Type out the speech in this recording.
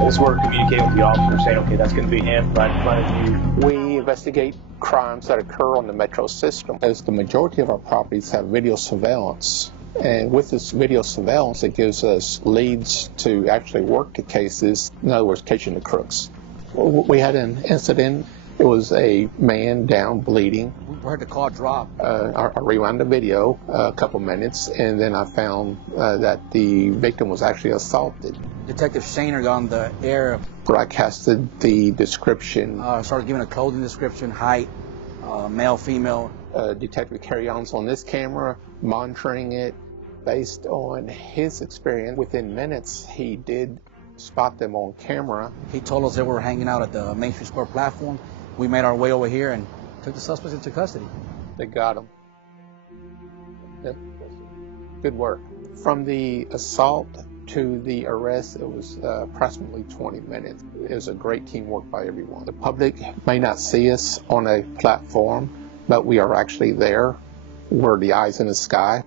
As we're communicating with the officer, saying, okay, that's going to be him right in front of you. We investigate crimes that occur on the Metro system, as the majority of our properties have video surveillance. And with this video surveillance, it gives us leads to actually work the cases, in other words, catching the crooks. We had an incident. It was a man down bleeding. We heard the call drop. I rewound the video a couple minutes, and then I found that the victim was actually assaulted. Detective Shaner got on the air. Broadcasted the description. Started giving a clothing description, height, male, female. Detective carry-ons on this camera, monitoring it. Based on his experience, within minutes, he did spot them on camera. He told us they were hanging out at the Main Street Square platform. We made our way over here and took the suspects into custody. They got him. Yep. Good work. From the assault to the arrest, it was approximately 20 minutes. It was a great teamwork by everyone. The public may not see us on a platform, but we are actually there. We're the eyes in the sky.